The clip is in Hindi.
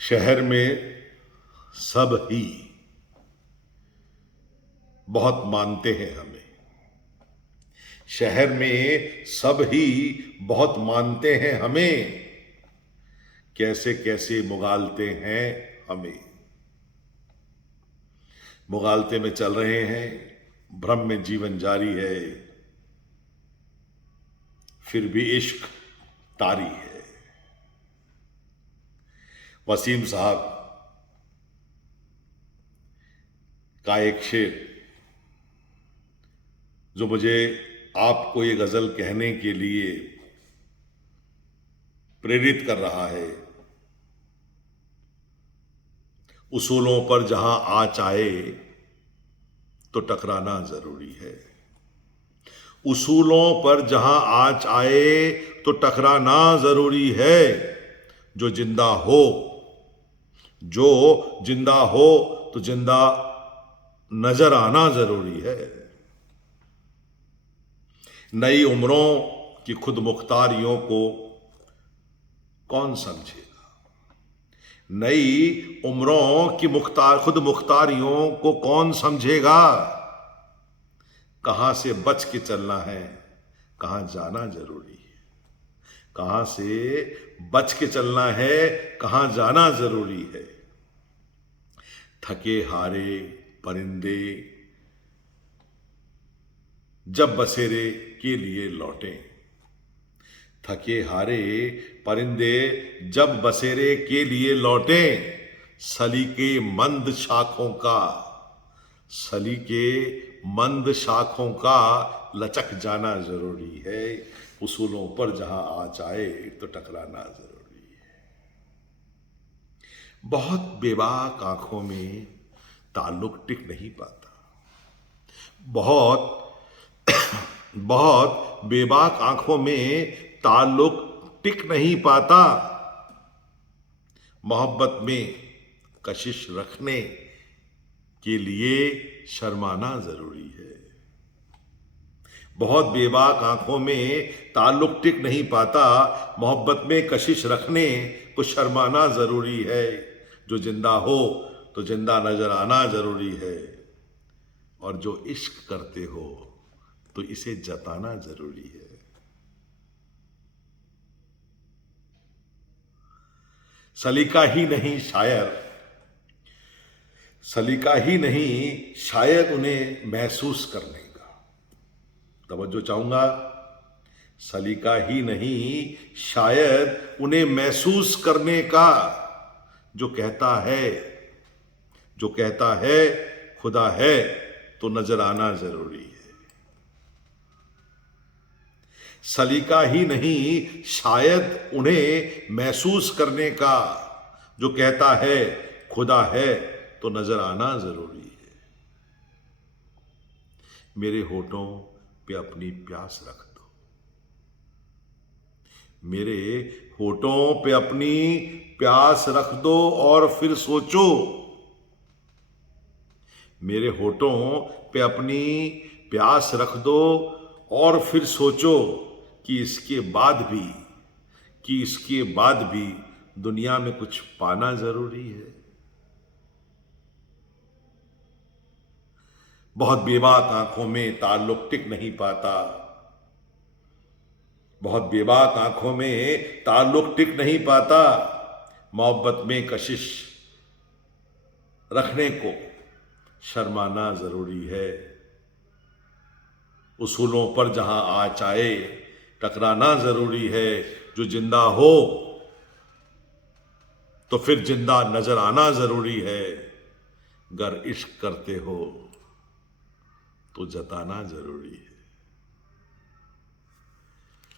शहर में सब ही बहुत मानते हैं हमें। शहर में सब ही बहुत मानते हैं हमें, कैसे कैसे मुगालते हैं हमें। मुगालते में चल रहे हैं, भ्रम में जीवन जारी है, फिर भी इश्क तारी है। वसीम साहब का एक शेर जो मुझे आपको ये गजल कहने के लिए प्रेरित कर रहा है। उसूलों पर जहां आँच आए तो टकराना जरूरी है। उसूलों पर जहां आँच आए तो टकराना जरूरी है। जो जिंदा हो तो जिंदा नजर आना जरूरी है। नई उम्रों की खुद मुख्तारियों को कौन समझेगा। नई उम्रों की खुद मुख्तारियों को कौन समझेगा। कहां से बच के चलना है, कहां जाना जरूरी है। कहां से बच के चलना है, कहां जाना जरूरी है। थके हारे परिंदे जब बसेरे के लिए लौटे। थके हारे परिंदे जब बसेरे के लिए लौटे। सलीके मंद शाखों का लचक जाना जरूरी है। उसूलों पर जहां आँच आए तो टकराना जरूरी है। बहुत बेबाक आंखों में ताल्लुक टिक नहीं पाता। बहुत बहुत बेबाक आंखों में ताल्लुक टिक नहीं पाता। मोहब्बत में कशिश रखने के लिए शर्माना जरूरी है। बहुत बेबाक आंखों में ताल्लुक टिक नहीं पाता। मोहब्बत में कशिश रखने को शर्माना जरूरी है। जो जिंदा हो तो जिंदा नजर आना जरूरी है। और जो इश्क करते हो तो इसे जताना जरूरी है। सलीका ही नहीं शायद उन्हें महसूस करने का। तवज्जो चाहूंगा। सलीका ही नहीं शायद उन्हें महसूस करने का। जो कहता है खुदा है तो नजर आना जरूरी है। सलीका ही नहीं शायद उन्हें महसूस करने का। जो कहता है खुदा है तो नजर आना जरूरी है। मेरे होठों पे अपनी प्यास रख दो। मेरे होठों पे अपनी प्यास रख दो और फिर सोचो। मेरे होठों पे अपनी प्यास रख दो और फिर सोचो कि इसके बाद भी दुनिया में कुछ पाना जरूरी है। बहुत बेबाक आंखों में ताल्लुक टिक नहीं पाता। बहुत बेबाक आंखों में ताल्लुक टिक नहीं पाता। मोहब्बत में कशिश रखने को शर्माना जरूरी है। उसूलों पर जहां आँच आए टकराना जरूरी है। जो जिंदा हो तो फिर जिंदा नजर आना जरूरी है। गर इश्क करते हो तो जताना जरूरी है।